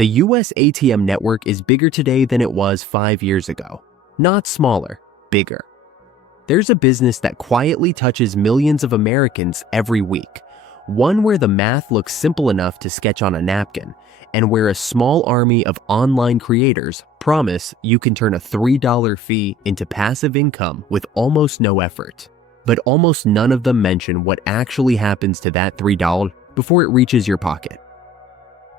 The US ATM network is bigger today than it was 5 years ago. Not smaller, bigger. There's a business that quietly touches millions of Americans every week. One where the math looks simple enough to sketch on a napkin, and where a small army of online creators promise you can turn a $3 fee into passive income with almost no effort. But almost none of them mention what actually happens to that $3 before it reaches your pocket.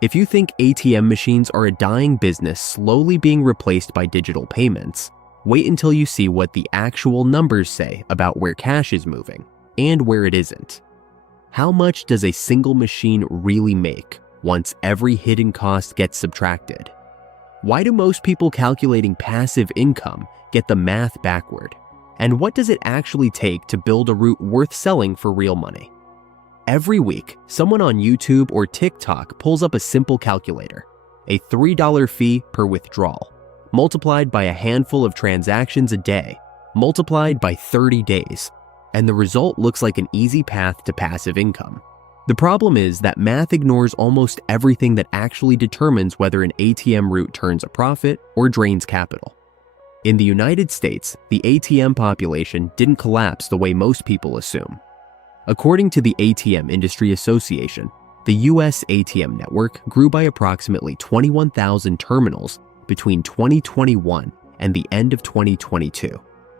If you think ATM machines are a dying business slowly being replaced by digital payments, wait until you see what the actual numbers say about where cash is moving and where it isn't. How much does a single machine really make once every hidden cost gets subtracted? Why do most people calculating passive income get the math backward? And what does it actually take to build a route worth selling for real money? Every week, someone on YouTube or TikTok pulls up a simple calculator, a $3 fee per withdrawal, multiplied by a handful of transactions a day, multiplied by 30 days, and the result looks like an easy path to passive income. The problem is that math ignores almost everything that actually determines whether an ATM route turns a profit or drains capital. In the United States, the ATM population didn't collapse the way most people assume. According to the ATM Industry Association, the US ATM network grew by approximately 21,000 terminals between 2021 and the end of 2022,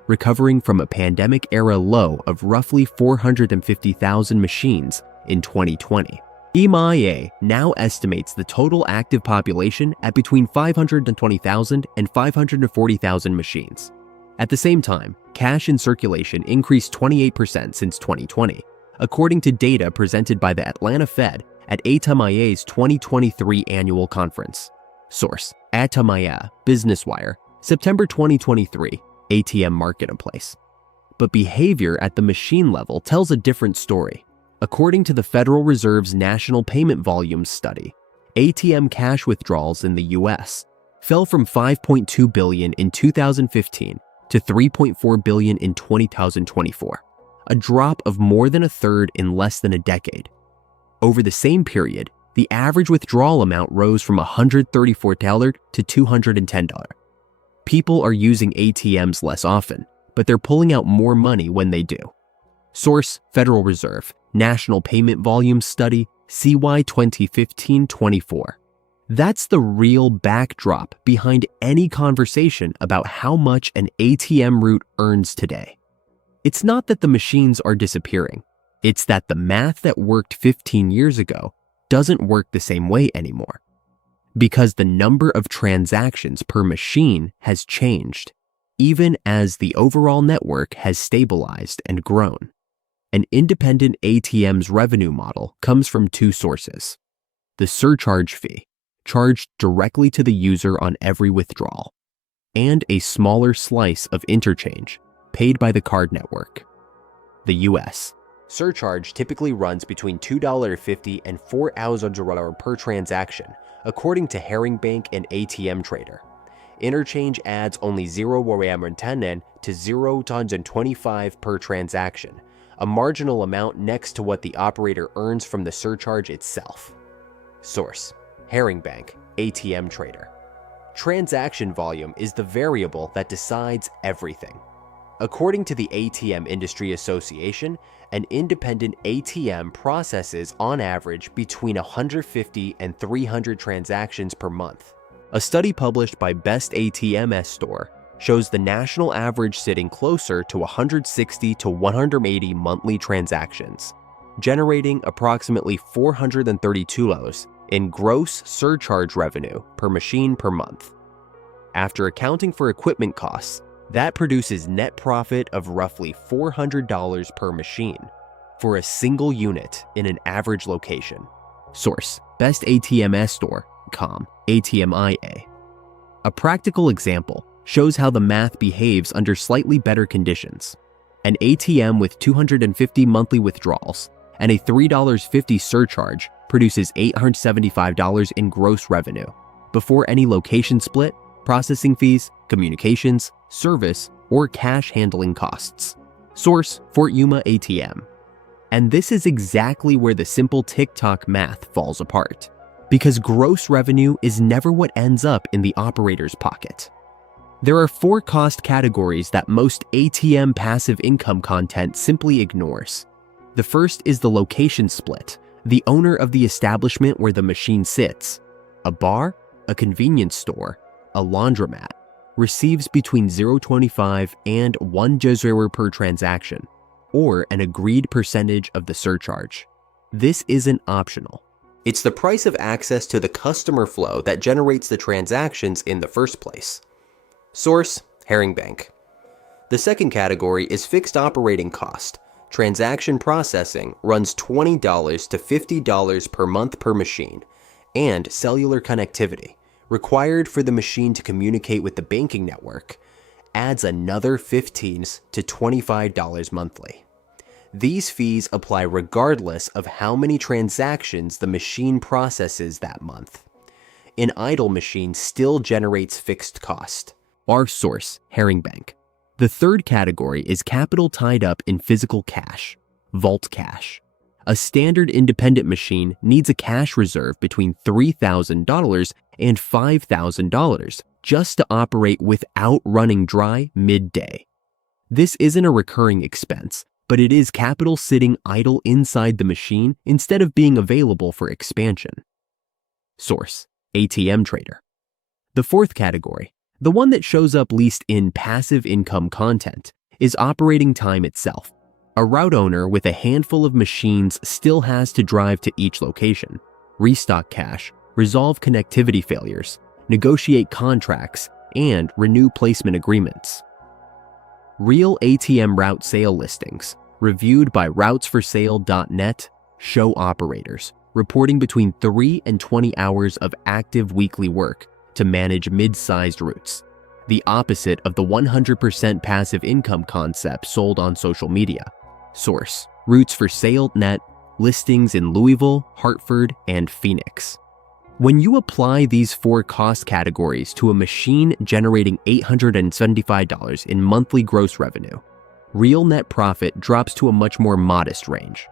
recovering from a pandemic-era low of roughly 450,000 machines in 2020. EMIA now estimates the total active population at between 520,000 and 540,000 machines. At the same time, cash in circulation increased 28% since 2020, according to data presented by the Atlanta Fed at ATMIA's 2023 annual conference. Source: ATMIA, Business Wire, September 2023, ATM Marketplace. But behavior at the machine level tells a different story. According to the Federal Reserve's National Payment Volumes Study, ATM cash withdrawals in the US fell from $5.2 billion in 2015 to $3.4 billion in 2024, a drop of more than a third in less than a decade. Over the same period, the average withdrawal amount rose from $134 to $210. People are using ATMs less often, but they're pulling out more money when they do. Source: Federal Reserve, National Payment Volumes Study, CY 2015-24. That's the real backdrop behind any conversation about how much an ATM route earns today. It's not that the machines are disappearing. It's that the math that worked 15 years ago doesn't work the same way anymore. Because the number of transactions per machine has changed, even as the overall network has stabilized and grown. An independent ATM's revenue model comes from two sources: the surcharge fee, charged directly to the user on every withdrawal, and a smaller slice of interchange, paid by the card network. The US surcharge typically runs between $2.50 and $4 per transaction, according to Herringbank and ATM Trader. Interchange adds only 0.10 to 0.25 per transaction, a marginal amount next to what the operator earns from the surcharge itself. Source: Herringbank, ATM Trader. Transaction volume is the variable that decides everything. According to the ATM Industry Association, an independent ATM processes on average between 150 and 300 transactions per month. A study published by Best ATMs Store shows the national average sitting closer to 160 to 180 monthly transactions, generating approximately $432 in gross surcharge revenue per machine per month. After accounting for equipment costs, that produces net profit of roughly $400 per machine for a single unit in an average location. Source: Best ATMs Store, ATMIA. A practical example shows how the math behaves under slightly better conditions. An ATM with 250 monthly withdrawals and a $3.50 surcharge produces $875 in gross revenue before any location split, processing fees, communications, service, or cash handling costs. Source: Fort Yuma ATM. And this is exactly where the simple TikTok math falls apart. because gross revenue is never what ends up in the operator's pocket. There are 4 cost categories that most ATM passive income content simply ignores. The first is the location split, the owner of the establishment where the machine sits. A bar, a convenience store, a laundromat receives between 0.25 and 1 JZR per transaction, or an agreed percentage of the surcharge. This isn't optional. It's the price of access to the customer flow that generates the transactions in the first place. Source: Herring Bank. The second category is fixed operating cost. Transaction processing runs $20 to $50 per month per machine, and cellular connectivity, required for the machine to communicate with the banking network, adds another $15 to $25 monthly. These fees apply regardless of how many transactions the machine processes that month. An idle machine still generates fixed cost. Our source: Herring Bank. The third category is capital tied up in physical cash, vault cash. A standard independent machine needs a cash reserve between $3,000 and $5,000 just to operate without running dry midday. This isn't a recurring expense, but it is capital sitting idle inside the machine instead of being available for expansion. Source: ATM Trader. The fourth category, the one that shows up least in passive income content, is operating time itself. A route owner with a handful of machines still has to drive to each location, restock cash, resolve connectivity failures, negotiate contracts, and renew placement agreements. Real ATM route sale listings, reviewed by routesforsale.net, show operators reporting between 3 and 20 hours of active weekly work to manage mid-sized routes, the opposite of the 100% passive income concept sold on social media. Source: routesforsale.net, listings in Louisville, Hartford, and Phoenix. When you apply these 4 cost categories to a machine generating $875 in monthly gross revenue, real net profit drops to a much more modest range.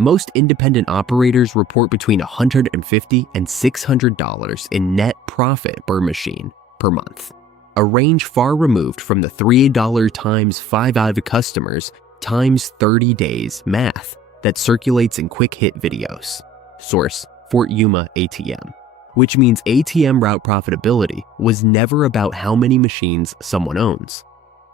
Most independent operators report between $150 and $600 in net profit per machine per month, a range far removed from the $3 times 5 active customers times 30 days math that circulates in quick hit videos. Source: Fort Yuma ATM, which means ATM route profitability was never about how many machines someone owns.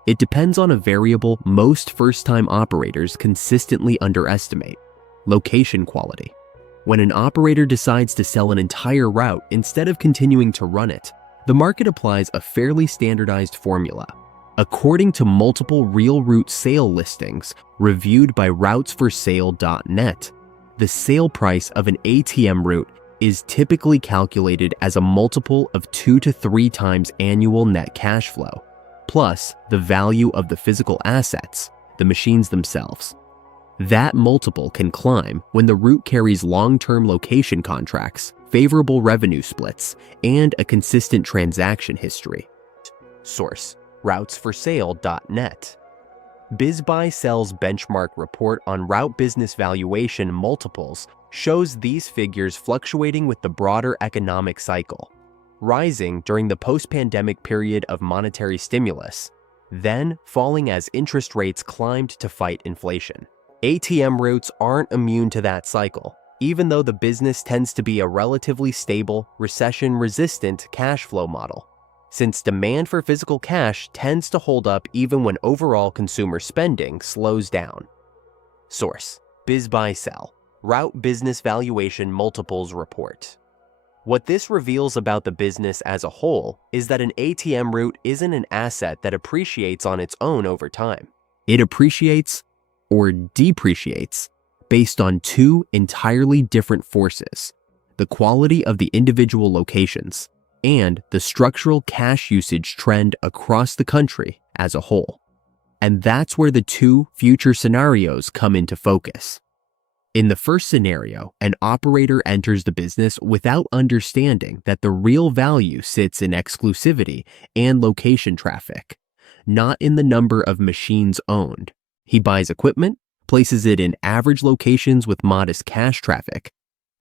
It depends on a variable most first-time operators consistently underestimate: location quality. When an operator decides to sell an entire route instead of continuing to run it, the market applies a fairly standardized formula. According to multiple real route sale listings reviewed by routesforsale.net, the sale price of an ATM route is typically calculated as a multiple of 2 to 3 times annual net cash flow, plus the value of the physical assets, the machines themselves. That multiple can climb when the route carries long-term location contracts, favorable revenue splits, and a consistent transaction history. Source: routesforsale.net. BizBuySell's benchmark report on route business valuation multiples shows these figures fluctuating with the broader economic cycle, rising during the post-pandemic period of monetary stimulus, then falling as interest rates climbed to fight inflation. ATM routes aren't immune to that cycle, even though the business tends to be a relatively stable, recession-resistant cash flow model, since demand for physical cash tends to hold up even when overall consumer spending slows down. Source: BizBuySell, Route Business Valuation Multiples Report. What this reveals about the business as a whole is that an ATM route isn't an asset that appreciates on its own over time. It appreciates or depreciates based on 2 entirely different forces: the quality of the individual locations and the structural cash usage trend across the country as a whole. And that's where the 2 future scenarios come into focus. In the first scenario, an operator enters the business without understanding that the real value sits in exclusivity and location traffic, not in the number of machines owned. He buys equipment, places it in average locations with modest cash traffic,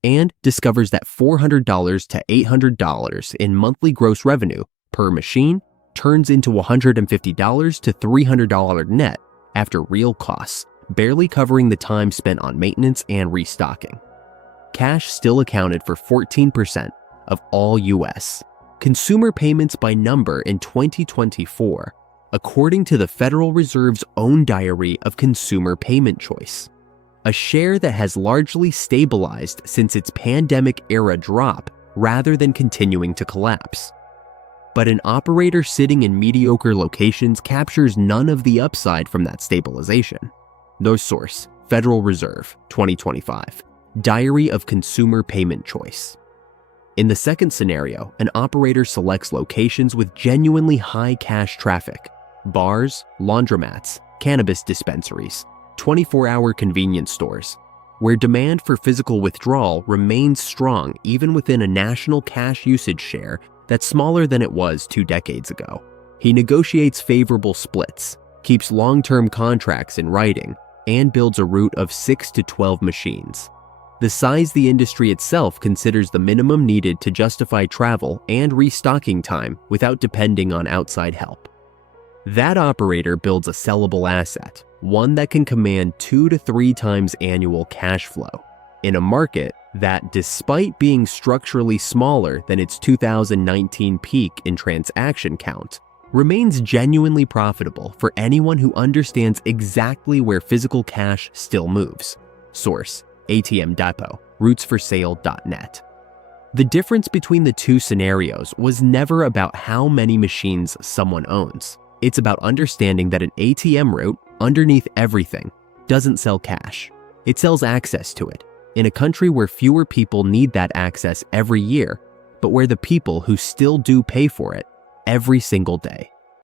and discovers that $400 to $800 in monthly gross revenue per machine turns into $150 to $300 net after real costs, barely covering the time spent on maintenance and restocking. Cash still accounted for 14% of all U.S. consumer payments by number in 2024, according to the Federal Reserve's own diary of consumer payment choice, a share that has largely stabilized since its pandemic-era drop rather than continuing to collapse. But an operator sitting in mediocre locations captures none of the upside from that stabilization. No source: Federal Reserve, 2025. Diary of Consumer Payment Choice. In the second scenario, an operator selects locations with genuinely high cash traffic: bars, laundromats, cannabis dispensaries, 24-hour convenience stores, where demand for physical withdrawal remains strong even within a national cash usage share that's smaller than it was 2 decades ago. He negotiates favorable splits, keeps long-term contracts in writing, and builds a route of 6 to 12 machines. The size the industry itself considers the minimum needed to justify travel and restocking time without depending on outside help. That operator builds a sellable asset, one that can command 2 to 3 times annual cash flow, in a market that, despite being structurally smaller than its 2019 peak in transaction count, remains genuinely profitable for anyone who understands exactly where physical cash still moves. Source: ATM Depot, rootsforsale.net. The difference between the two scenarios was never about how many machines someone owns. It's about understanding that an ATM route, underneath everything, doesn't sell cash. It sells access to it, in a country where fewer people need that access every year, but where the people who still do pay for it every single day.